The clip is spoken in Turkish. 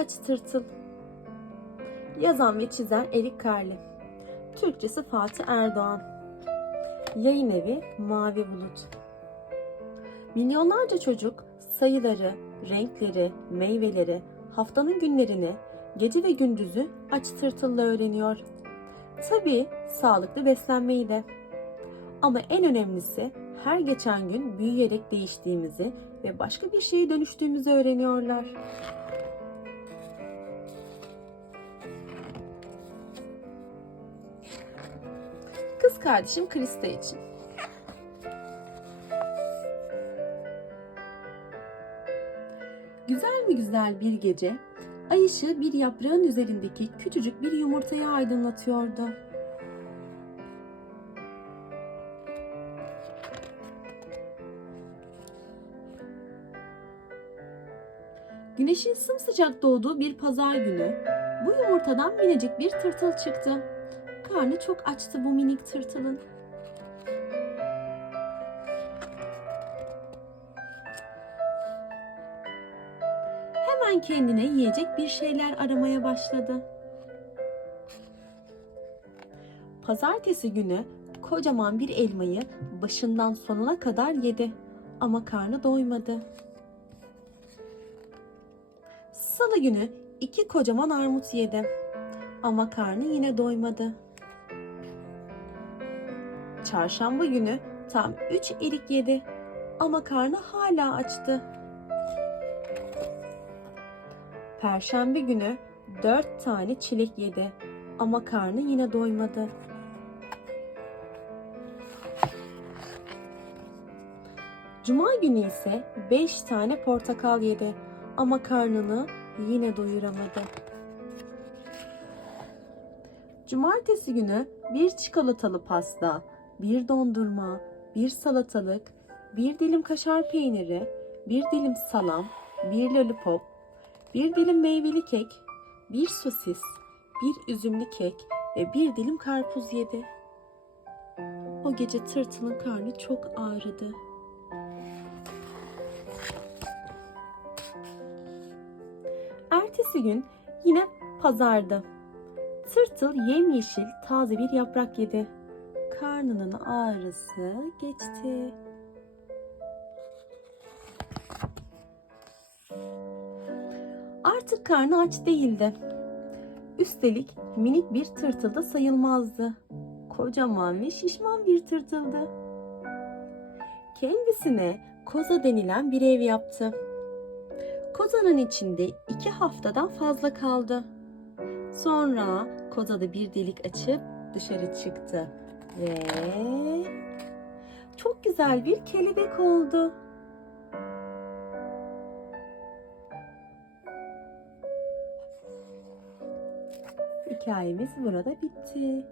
Aç Tırtıl Yazan ve çizen Erik Karli Türkçesi Fatih Erdoğan Yayın evi Mavi Bulut Milyonlarca çocuk sayıları, renkleri, meyveleri, haftanın günlerini, gece ve gündüzü aç tırtılla öğreniyor. Tabii sağlıklı beslenmeyi de. Ama en önemlisi her geçen gün büyüyerek değiştiğimizi ve başka bir şeye dönüştüğümüzü öğreniyorlar. Kız kardeşim Krista için. Güzel mi güzel bir gece, ay ışığı bir yaprağın üzerindeki küçücük bir yumurtayı aydınlatıyordu. Güneşin sımsıcak doğduğu bir pazar günü bu yumurtadan minicik bir tırtıl çıktı. Karnı çok açtı bu minik tırtılın. Hemen kendine yiyecek bir şeyler aramaya başladı. Pazartesi günü kocaman bir elmayı başından sonuna kadar yedi ama karnı doymadı. Salı günü iki kocaman armut yedi ama karnı yine doymadı. Çarşamba günü tam üç erik yedi ama karnı hala açtı. Perşembe günü dört tane çilek yedi ama karnı yine doymadı. Cuma günü ise beş tane portakal yedi ama karnını yine doyuramadı. Cumartesi günü bir çikolatalı pasta, bir dondurma, bir salatalık, bir dilim kaşar peyniri, bir dilim salam, bir lollipop, bir dilim meyveli kek, bir sosis, bir üzümlü kek ve bir dilim karpuz yedi. O gece tırtılın karnı çok ağrıdı. Ertesi gün yine pazardı. Tırtıl yemyeşil taze bir yaprak yedi. Karnının ağrısı geçti. Artık karnı aç değildi. Üstelik minik bir tırtıl da sayılmazdı. Kocaman ve şişman bir tırtıldı. Kendisine koza denilen bir ev yaptı. Kozanın içinde iki haftadan fazla kaldı. Sonra kozada bir delik açıp dışarı çıktı ve çok güzel bir kelebek oldu. Hikayemiz burada bitti.